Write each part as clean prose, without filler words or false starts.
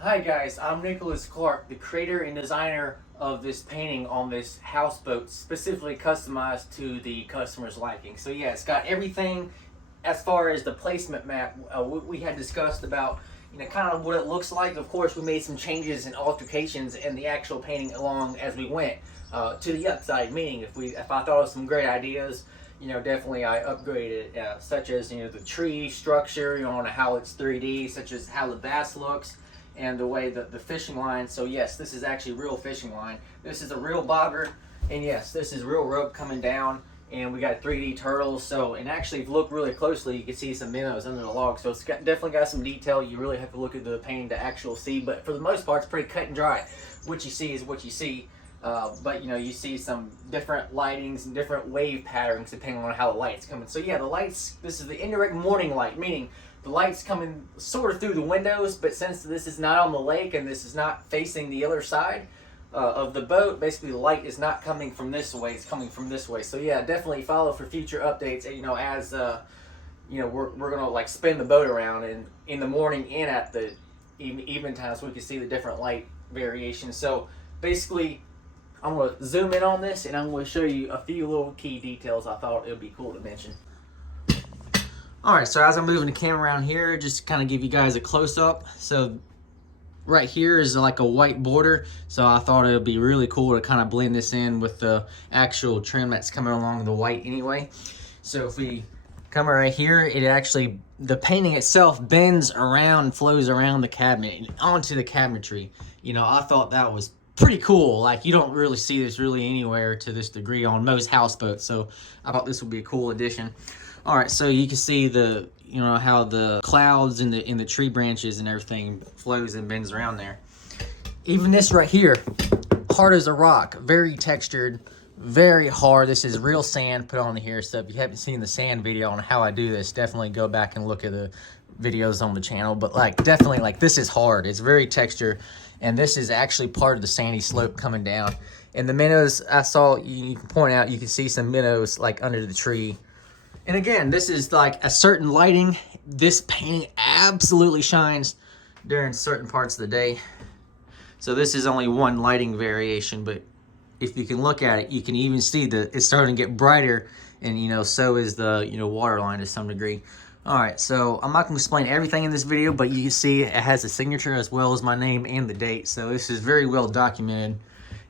Hi guys, I'm Nicholas Clark, the creator and designer of this painting on this houseboat, specifically customized to the customer's liking. So yeah, it's got everything as far as the placement map we had discussed about, kind of what it looks like. Of course, we made some changes and altercations in the actual painting along as we went to the upside. Meaning, if I thought of some great ideas, definitely I upgraded, such as the tree structure, on how it's 3D, such as how the bass looks and the way that the fishing line. So yes, this is actually real fishing line. This is a real bobber, and yes, this is real rope coming down. And we got 3D turtles. So, and actually, if you look really closely, you can see some minnows under the log. So definitely got some detail. You really have to look at the painting to actually see. But for the most part, it's pretty cut and dry. What you see is what you see. But you see some different lightings and different wave patterns depending on how the light's coming. So yeah, the lights. This is the indirect morning light, meaning the light's coming sort of through the windows, but since this is not on the lake and this is not facing the other side of the boat, basically the light is not coming from this way, it's coming from this way. So yeah, definitely follow for future updates, as we're gonna like spin the boat around and in the morning and at the evening time, so we can see the different light variations. So basically, I'm going to zoom in on this and I'm going to show you a few little key details I thought it would be cool to mention. Alright, so as I'm moving the camera around here, just to kind of give you guys a close-up. So right here is like a white border, so I thought it would be really cool to kind of blend this in with the actual trim that's coming along the white anyway. So if we come right here, it actually, the painting itself bends around, flows around the cabinet onto the cabinetry. I thought that was pretty cool. Like, you don't really see this really anywhere to this degree on most houseboats, so I thought this would be a cool addition. All right, so you can see the how the clouds in the tree branches and everything flows and bends around there. Even this right here, hard as a rock, very textured, very hard. This is real sand put on here. So if you haven't seen the sand video on how I do this, definitely go back and look at the videos on the channel. But definitely this is hard. It's very textured, and this is actually part of the sandy slope coming down. And the minnows, I saw, you can point out, you can see some minnows under the tree. And again, this is like a certain lighting. This painting absolutely shines during certain parts of the day. So this is only one lighting variation, but if you can look at it, you can even see that it's starting to get brighter, and so is the water line to some degree. All right, so I'm not going to explain everything in this video, but you can see it has a signature as well as my name and the date. So this is very well documented,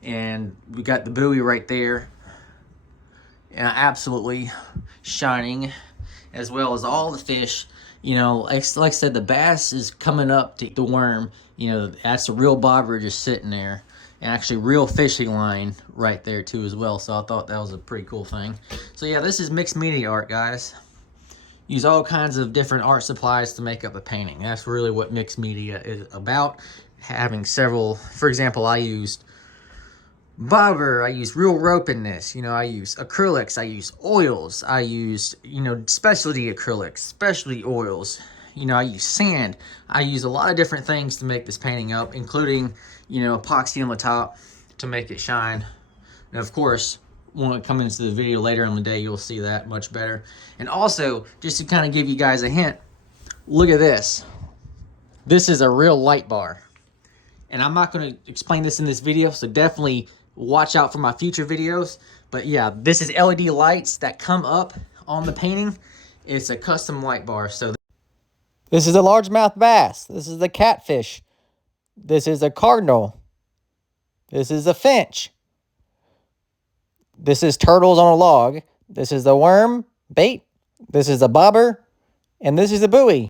and we got the buoy right there. Absolutely shining, as well as all the fish. Like I said, the bass is coming up to the worm. That's a real bobber just sitting there, and actually real fishing line right there too as well. So I thought that was a pretty cool thing. So yeah, this is mixed media art, guys. Use all kinds of different art supplies to make up a painting. That's really what mixed media is about. Having several, for example, I used bobber, I use real rope in this, I use acrylics, I use oils, I use, specialty acrylics, specialty oils, I use sand. I use a lot of different things to make this painting up, including, epoxy on the top to make it shine. And of course, when it comes into the video later in the day, you'll see that much better. And also, just to kind of give you guys a hint, look at this. This is a real light bar. And I'm not going to explain this in this video, so definitely watch out for my future videos. But yeah, this is LED lights that come up on the painting. It's a custom light bar. So this is a largemouth bass. This is a catfish. This is a cardinal. This is a finch. This is turtles on a log. This is the worm bait. This is a bobber. And this is a buoy.